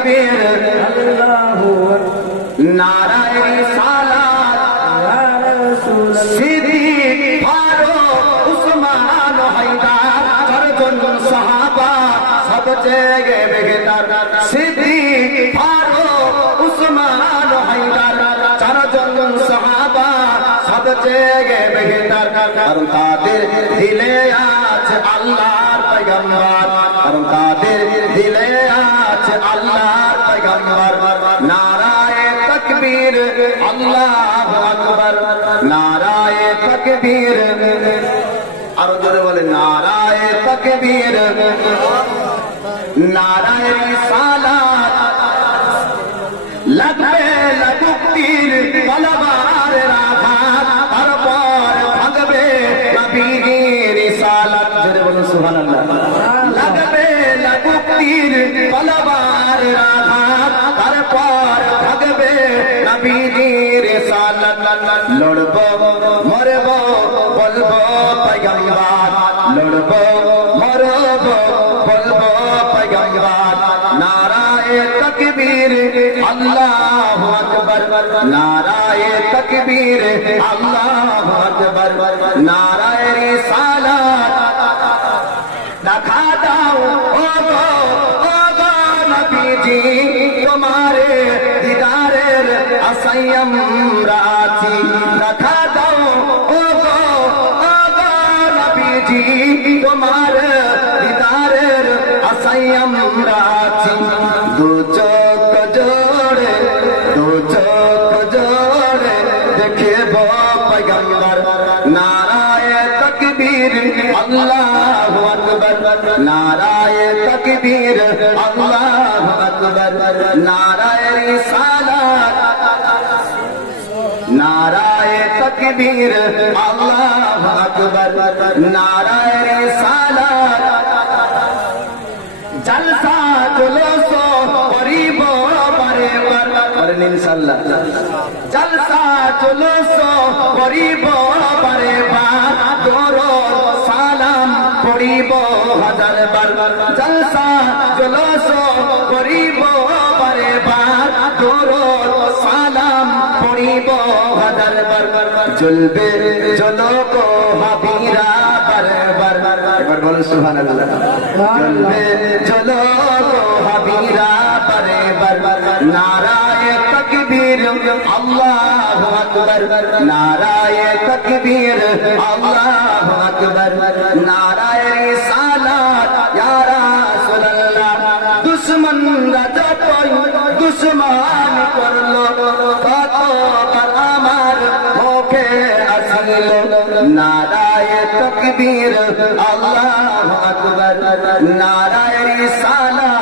তাকবীর আল্লাহু নারায়ে রিসালাত ইয়া রাসূলুল্লাহ সিদ্দিক ফারুক উসমান হায়দার চারজন সাহাবা সবচেয়ে বেহতর সিদ্দিক ফারুক উসমান হায়দার চারজন সাহাবা সবচেয়ে বেহতর কারণ তাদের দিলে আছে আল্লাহর পয়গম্বর কারণ তাদের দিলে আছে আল্লাহর পয়গম্বর নারায়ে তাকবীর আল্লাহু আকবার নারায়ে তাকবীর আর জোরে বলে নারায়ে তাকবীর নারায়ে রিসালাত লাগবে লাগুক তীর তলবার আঘাত তারপর ভাগবে নবীর রিসালাত জোরে বলুন সুবহানাল্লাহ লাগবে লাগুক তীর তলবার আঘাত তারপর ভাগবে নবীর রিসালাত লড়বো মরবো বলবো পয়গম্বর লড়বো মরবো বলবো পয়গম্বর নারায়ে তাকবীর আল্লাহু আকবার নারায়ে তাকবীর আল্লাহু আকবার নারায়ে রিসালাত দেখা দাও ও গো নবীজি তোমারে দিদারের আশায় আমরা আছি দেখা দাও ও গো নবীজি তোমার দিদারের আশায় আমরা আছি দু চোখ জোড়ে দেখব পয়গম্বর নারায়ে তাকবীর আল্লাহু আকবার নারায়ে তাকবীর আল্লাহু আকবার নারায়ে রিসালাত নারায়ে তাকবীর আল্লাহু আকবার নারায়ে রিসালাত জলসা জুলুস করিব বারে বার ইনশাআল্লাহ জলসা জুলুস করিব বারে বার দরুদ সালাম পড়িব হাজার বার জলসা জুলুস করিব বারে বার দরুদ সালাম পড়িব হাজার বার জ্বলবে ঝলক হাবিরা বারবার একবার বলুন সুবহানাল্লাহ জ্বলবে ঝলক হাবিরা বারবার নারায়ে তাকবীর আল্লাহু আকবার নারায়ে তাকবীর আল্লাহু আকবার নারায়ে রিসালাত ইয়া রাসূলুল্লাহ দুশমন রাজতই দুশমন করলো কতবার আমার মুখে আসিল নারায়ে তাকবীর আল্লাহু আকবার নারায়ে রিসালাত